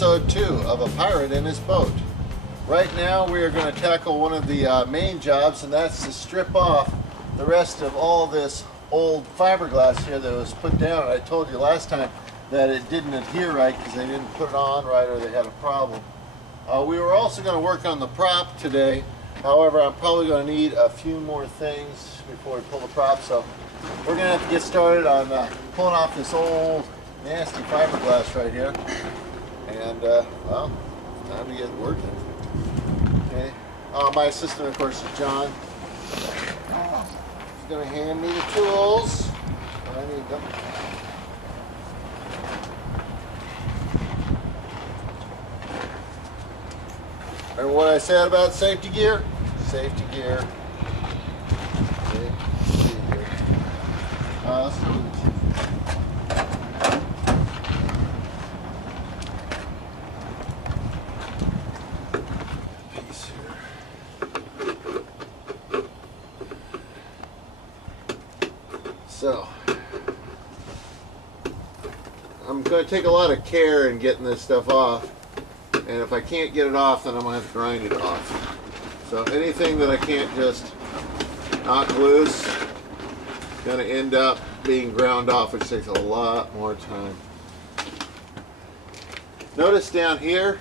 episode 2 of A Pirate and His Boat. Right now we are going to tackle one of the main jobs, and that's to strip off the rest of all this old fiberglass here that was put down. I told you last time that it didn't adhere right because they didn't put it on right or they had a problem. We were also going to work on the prop today. However, I'm probably going to need a few more things before we pull the prop, so we're going to have to get started on pulling off this old nasty fiberglass right here. And well, time to get working. Okay. My assistant, of course, is John. He's going to hand me the tools when I need them. Remember what I said about safety gear? Safety gear. Okay. Let's do it. Piece here. So, I'm going to take a lot of care in getting this stuff off. And if I can't get it off, then I'm going to have to grind it off. So anything that I can't just knock loose is going to end up being ground off, which takes a lot more time. Notice down here,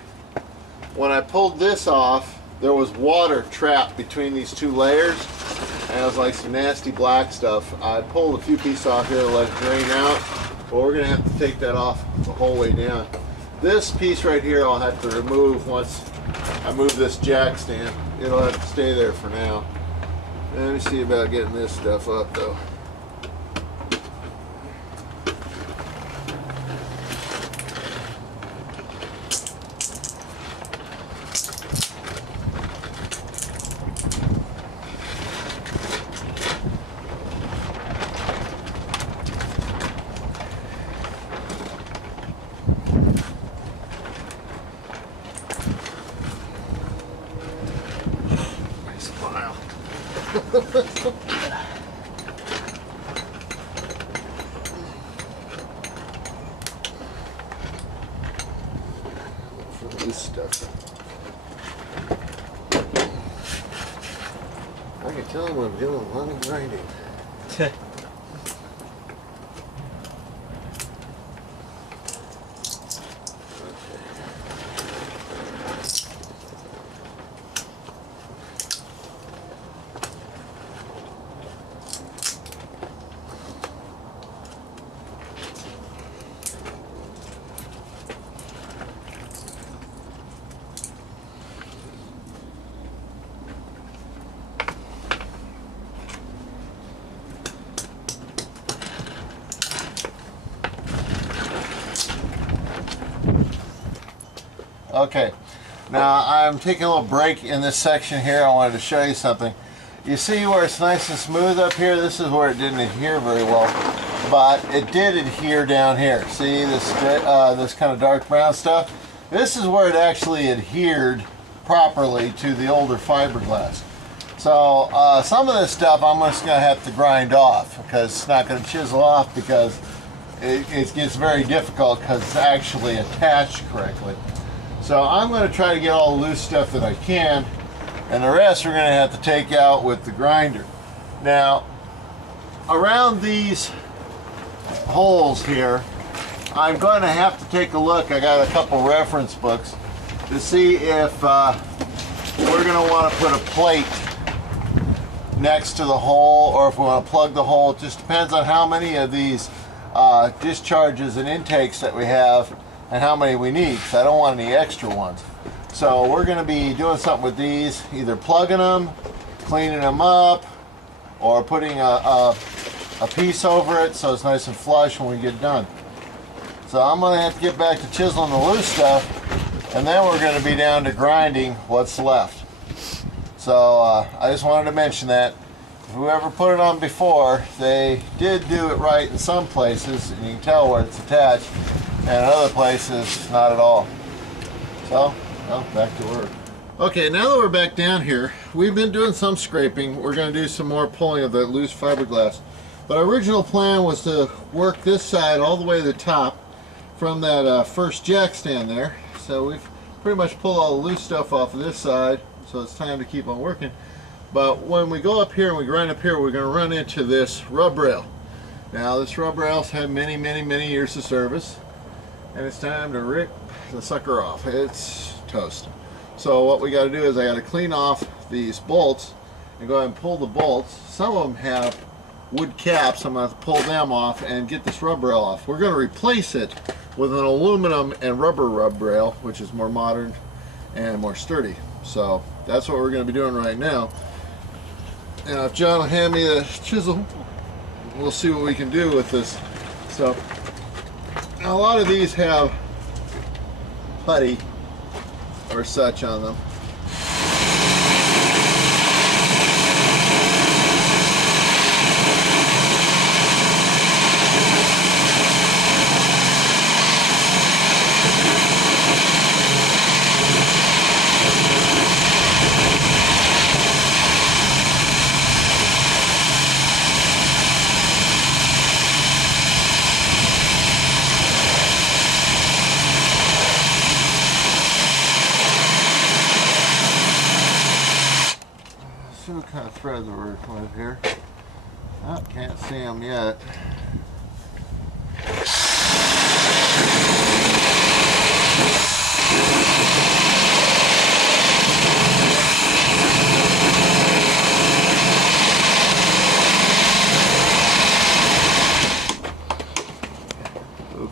when I pulled this off, there was water trapped between these two layers. And it was like some nasty black stuff. I pulled a few pieces off here to let it drain out, but we're going to have to take that off the whole way down. This piece right here I'll have to remove once I move this jack stand. It'll have to stay there for now. Let me see about getting this stuff up though. For this stuff, I can tell them I'm doing a lot of grinding. Okay, now I'm taking a little break in this section here. I wanted to show you something. You see where it's nice and smooth up here? This is where it didn't adhere very well, but it did adhere down here. See this this kind of dark brown stuff? This is where it actually adhered properly to the older fiberglass. So some of this stuff I'm just going to have to grind off because it's not going to chisel off because it gets very difficult because it's actually attached correctly. So I'm going to try to get all the loose stuff that I can, and the rest we're going to have to take out with the grinder. Now, around these holes here, I'm going to have to take a look. I got a couple reference books to see if we're going to want to put a plate next to the hole, or if we want to plug the hole. It just depends on how many of these discharges and intakes that we have and how many we need, because I don't want any extra ones. So we're going to be doing something with these, either plugging them, cleaning them up, or putting a piece over it so it's nice and flush when we get done. So I'm going to have to get back to chiseling the loose stuff, and then we're going to be down to grinding what's left. So I just wanted to mention that. Whoever put it on before, they did do it right in some places, and you can tell where it's attached, and in other places, not at all. So, well, back to work. Okay, now that we're back down here, we've been doing some scraping. We're going to do some more pulling of that loose fiberglass. But our original plan was to work this side all the way to the top from that first jack stand there. So we've pretty much pulled all the loose stuff off of this side, so it's time to keep on working. But when we go up here and we grind up here, we're going to run into this rub rail. Now this rub rail's had many years of service, and it's time to rip the sucker off. It's toast. So what we got to do is I got to clean off these bolts and go ahead and pull the bolts. Some of them have wood caps. I'm going to pull them off and get this rub rail off. We're going to replace it with an aluminum and rubber rub rail, which is more modern and more sturdy. So that's what we're going to be doing right now. And if John will hand me the chisel, we'll see what we can do with this. So now a lot of these have putty or such on them. See what kind of threads we're working with here. Oh, can't see them yet.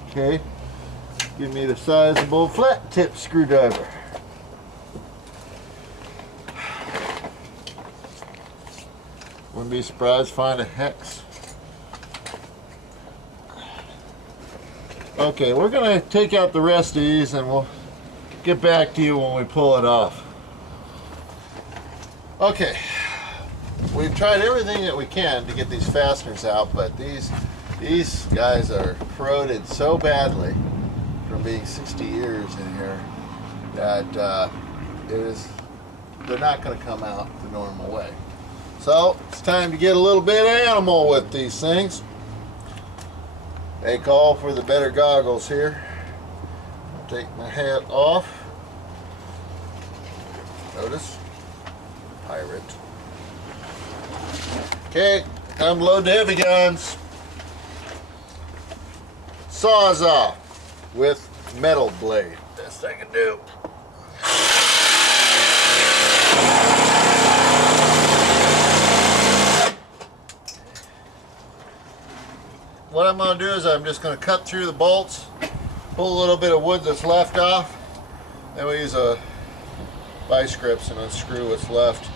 Okay, give me the sizable flat tip screwdriver. Wouldn't be surprised to find a hex. Okay, we're going to take out the rest of these and we'll get back to you when we pull it off. Okay, we've tried everything that we can to get these fasteners out, but these guys are corroded so badly from being 60 years in here that they're not going to come out the normal way. So it's time to get a little bit animal with these things. They call for the better goggles here. I'll take my hat off. Notice, pirate. Okay, time to load the heavy guns. Sawzall with metal blade. Best I can do. What I'm going to do is I'm just going to cut through the bolts, pull a little bit of wood that's left off, then we use a vice grips and unscrew what's left.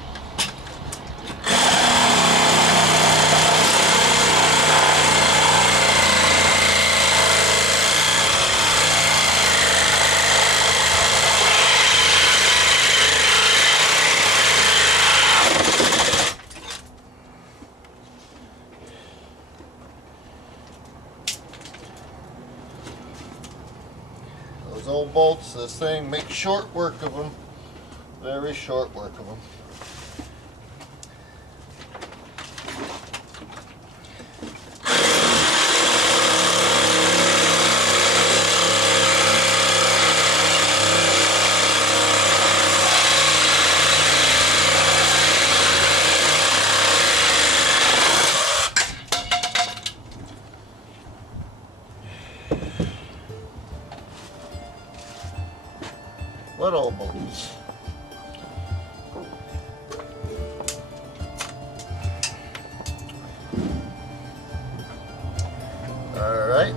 Old bolts, this thing makes short work of them, very short work of them. What old bolts? All right.